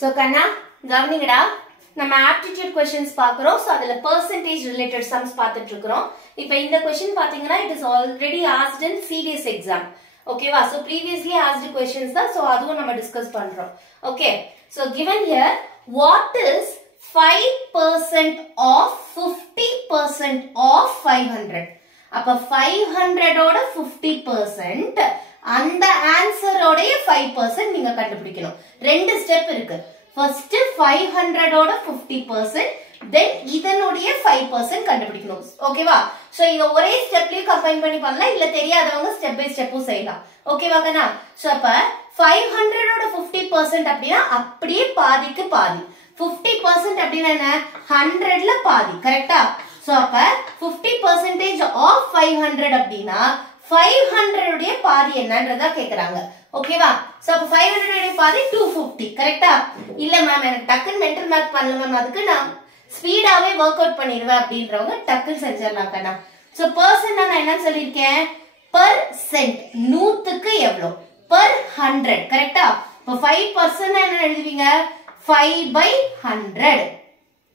So Kanna, கவனிங்கடா நம்ம aptitude questions பார்க்கறோம். So அதுல percentage related sums பார்த்துட்டு இருக்கோம். இப்போ இந்த question பாத்தீங்கன்னா it is already asked in CDS exam. ஓகேவா? So previously asked questions தான். So அதுவும் நம்ம டிஸ்கஸ் பண்றோம். Okay. So given here what is 5% of 50% of 500? அப்ப 500 ஓட 50% அந்த ஆன்சர் ஓடைய 5% நீங்க கண்டுபிடிக்கணும். ரெண்டு ஸ்டெப் இருக்கு. First 500 ஓட 50% then இதனுடைய 5% கண்டுபிடிக்கணும். ஓகேவா? சோ இத ஒரே ஸ்டெப்லயே கம்பைன் பண்ணி பண்ணலாம், இல்ல தெரியாதவங்க ஸ்டெப் பை ஸ்டெப்பும் செய்யலாம். ஓகேவா கண்ணா? சோ அப்ப 500 ஓட 50% அப்படினா அப்படியே பாதிக்கு பாதி. 50% அப்படினா என்ன? 100ல பாதி. கரெக்ட்டா? சோ அப்ப 50% of 500 அப்படினா 500 உடைய பாதி என்னன்றத கேக்குறாங்க. ஓகேவா? சோ அப்ப 500 உடைய பாதி 250. கரெக்ட்டா? இல்ல மேம் எனக்கு டக்குன்னு மென்டல் மேத் பண்ணல மேம், அதுக்கு நான் ஸ்பீடாவே வொர்க் அவுட் பண்ணிடுவேன் அப்படின்றவங்க டக்குன்னு செஞ்சிடலாம் கண்ணா. சோ பர்சன்ட் நான் என்ன சொல்லிருக்கேன்? பெர்சென்ட். நூத்துக்கு எவ்வளவு? per 100. கரெக்ட்டா? இப்ப 5% என்ன எழுதுவீங்க? 5/100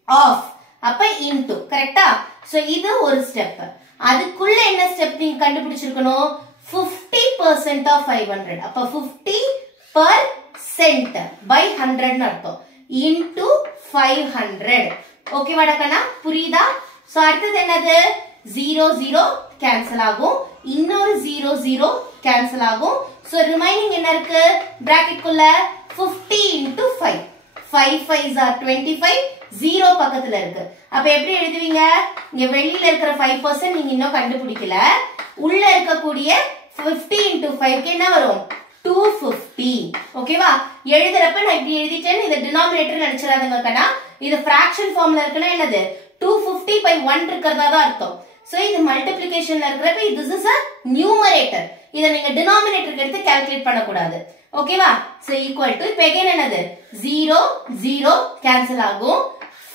ஆஃப். அப்ப இன்டு. கரெக்ட்டா? சோ இது ஒரு ஸ்டெப். அதுக்குள்ள என்ன ஸ்டெப் நீங்க கண்டுபிடிச்சிருக்கணும்? 50% of 500. அப்ப 50% by 100 ன்னு அர்த்தம். into 500. ஓகேவாடா கண்ணா? புரியுதா? சோ அடுத்தது என்னது? 0 0 கேன்சல் ஆகும், இன்னொரு 0 0 கேன்சல் ஆகும். சோ ரிமைனிங் என்ன இருக்கு பிராக்கெட் குள்ள? 50 into 5. 5 5s are 25. 0 பக்கத்துல இருக்கு. அப்ப எப்படி எழுதுவீங்க? இங்க வெளியில இருக்கிற 5% நீங்க இன்னும் கண்டுபிடிக்கல. உள்ள இருக்கக்கூடிய 50 into 5 க்கு என்ன வரும்? 250. ஓகேவா? எழுதுறப்ப நான் இப்படி எழுதிட்டேன்னு இத டினாமினேட்டர் நினைச்சிராதீங்க கண்ணா. இது ஃபிராக்ஷன் ஃபார்ம்ல இருக்குன்னா என்னது? 250/1 இருக்கிறதா தான் அர்த்தம். சோ இது மல்டிப்ளிகேஷன்ல இருக்கிறப்ப this is a numerator. இத நீங்க டினாமினேட்டருக்கு எடுத்து கால்குலேட் பண்ண கூடாது. ஓகேவா? சோ ஈக்குவல் டு இப்ப again என்னது? 0 0 கேன்சல் ஆகும்.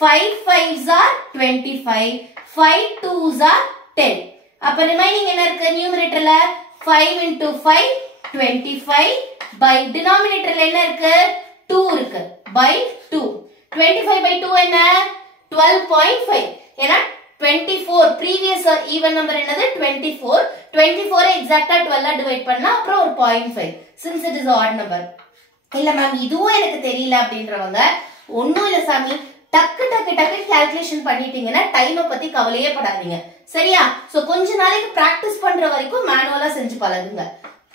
5 5s are 25. 5 2s are 10. அப்ப ரிமைனிங் என்ன இருக்கு நியூமரேட்டர்ல? 5 into 5 25 by denominatorல என்ன இருக்கு? 2 இருக்கு. by 2. 25/2 என்ன? 12.5. ஏனா 24 previous even number என்னது? 24. 24 எக்ஸாக்ட்டா 12 டிவைட் பண்ணா அப்புறம் ஒரு 0.5 since it is odd number. இல்ல மேம் இதுவும் எனக்கு தெரியல அப்படின்றவங்க ஒண்ணும் இல்ல சாமி, டக்கு டக்கு டக்கு கால்குலேஷன் பண்ணிட்டீங்கன்னா டைமை பத்தி கவலையே படாதீங்க. சரியா? சோ கொஞ்ச நாளைக்கு பிராக்டிஸ் பண்ற வரைக்கும் மேனுவலா செஞ்சு பழகுங்க.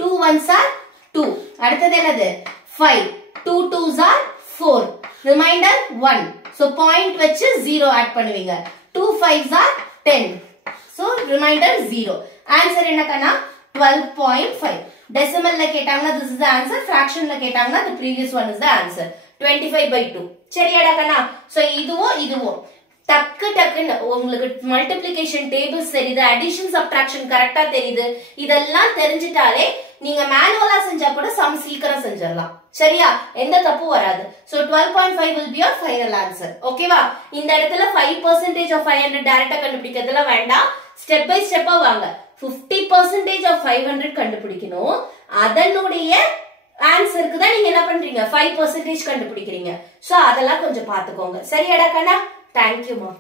2 1s are 2. அடுத்தது என்னது? 5. 2 2s are 4. Reminder 1. So point வச்சு 0 ஆட் பண்ணுவீங்க. 2 5s are 10. So reminder 0. Answer என்ன கண்ணா? 12.5. டெசிமல்ல கேட்டாங்கன்னா this is the answer, fractionல கேட்டாங்கன்னா the previous one is the answer. 25/2. சரியாடா கண்ணா? சோ இதுவும் டக்கு டக்குன்னு உங்களுக்கு மல்டிப்ளிகேஷன் டேபிள்ஸ் தெரியுது, அடிஷன் சப்ட்ராக்ஷன் கரெக்டா தெரியுது, இதெல்லாம் தெரிஞ்சிட்டாலே நீங்க மேனுவலா செஞ்சா கூட சம் சீக்கிரம் செஞ்சிடலாம். சரியா? எந்த தப்பும் வராது. So 12.5 will be your final answer. ஓகேவா? இந்த இடத்துல 5% of 500 டைரக்டா கண்டுபிடிக்கிறதுல வேண்டாம், ஸ்டெப் பை ஸ்டெப்பா வாங்க. 50% of 500 கண்டுபிடிக்கணும். அதனுடைய ஆன்சருக்கு தான் நீங்க என்ன பண்றீங்க? 5% கண்டுபிடிக்கிறீங்க. சோ அதெல்லாம் கொஞ்சம் பாத்துக்கோங்க. சரியாடா கண்ணா? Thank you, mom.